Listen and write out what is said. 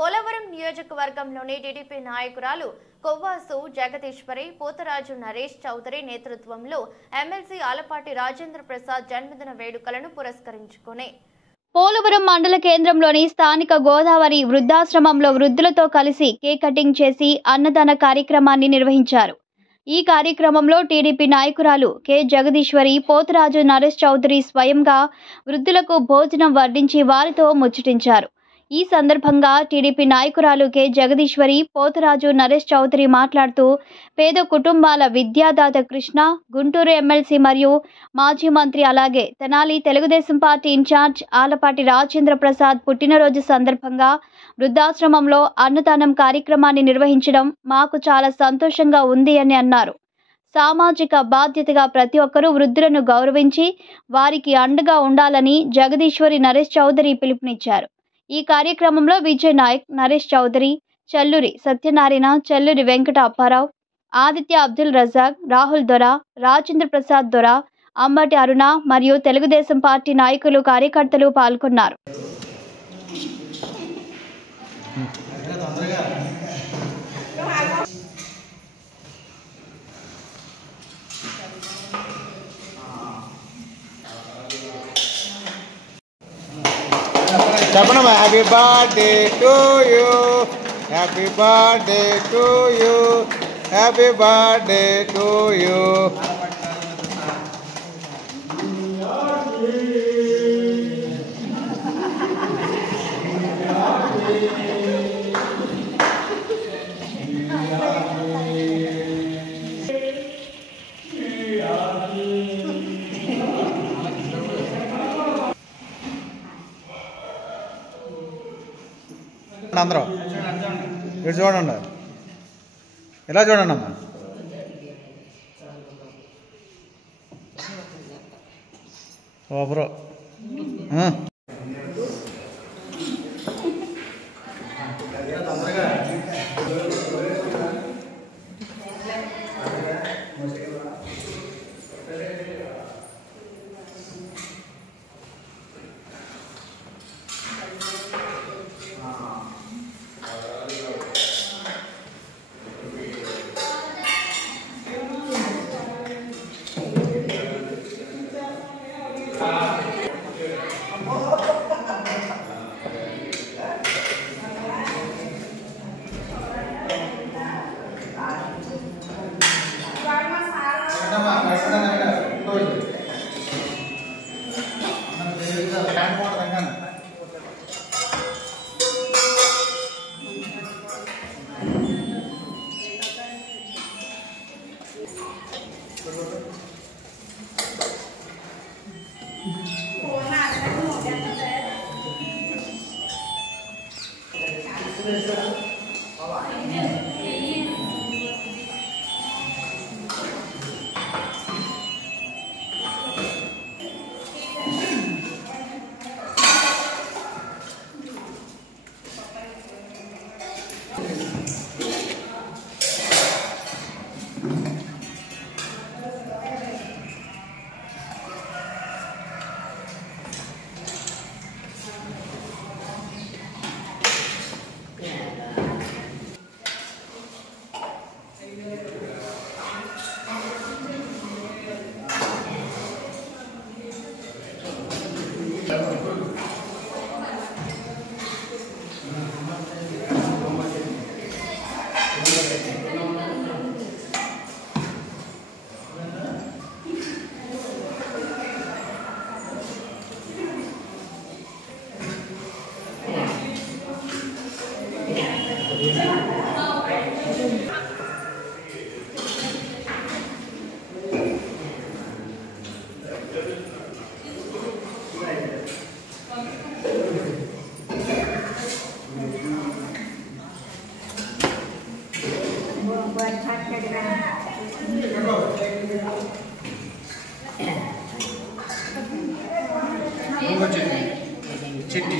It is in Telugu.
పోలవరం నియోజకవర్గంలోని టీడీపీ నాయకురాలు కొవ్వాసు జగదీశ్వరి పోతరాజు నరేష్ చౌదరి నేతృత్వంలో ఎమ్మెల్సీ ఆలపాటి రాజేంద్ర ప్రసాద్ జన్మదిన వేడుకలను పురస్కరించుకుని పోలవరం మండల కేంద్రంలోని స్థానిక గోదావరి వృద్ధాశ్రమంలో వృద్ధులతో కలిసి కేక్ కటింగ్ చేసి అన్నదాన కార్యక్రమాన్ని నిర్వహించారు. ఈ కార్యక్రమంలో టీడీపీ నాయకురాలు కె జగదీశ్వరి పోతరాజు నరేష్ చౌదరి స్వయంగా వృద్ధులకు భోజనం వడ్డించి వారితో ముచ్చటించారు. ఈ సందర్భంగా టీడీపీ నాయకురాలు కె జగదీశ్వరి పోతరాజు నరేష్ చౌదరి మాట్లాడుతూ పేద కుటుంబాల విద్యాదాత కృష్ణ, గుంటూరు ఎమ్మెల్సీ మరియు మాజీ మంత్రి అలాగే తెనాలి తెలుగుదేశం పార్టీ ఇన్ఛార్జ్ ఆలపాటి రాజేంద్ర ప్రసాద్ పుట్టినరోజు సందర్భంగా వృద్ధాశ్రమంలో అన్నదానం కార్యక్రమాన్ని నిర్వహించడం మాకు చాలా సంతోషంగా ఉంది అని అన్నారు. సామాజిక బాధ్యతగా ప్రతి ఒక్కరూ వృద్ధులను గౌరవించి వారికి అండగా ఉండాలని జగదీశ్వరి నరేష్ చౌదరి పిలుపునిచ్చారు. ఈ కార్యక్రమంలో విజయ్ నాయక్, నరేష్ చౌదరి, చెల్లూరి సత్యనారాయణ, చెల్లూరి వెంకట అప్పారావు, ఆదిత్య అబ్దుల్ రజాక్, రాహుల్ దొర, రాజేంద్ర ప్రసాద్ దొర, అంబటి అరుణ మరియు తెలుగుదేశం పార్టీ నాయకులు కార్యకర్తలు పాల్గొన్నారు. Happy birthday to you, happy birthday to you, happy birthday to you. అందరూ ఇటు చూడండి, ఇలా చూడండి అమ్మా. ఓబ్రో చిట్టి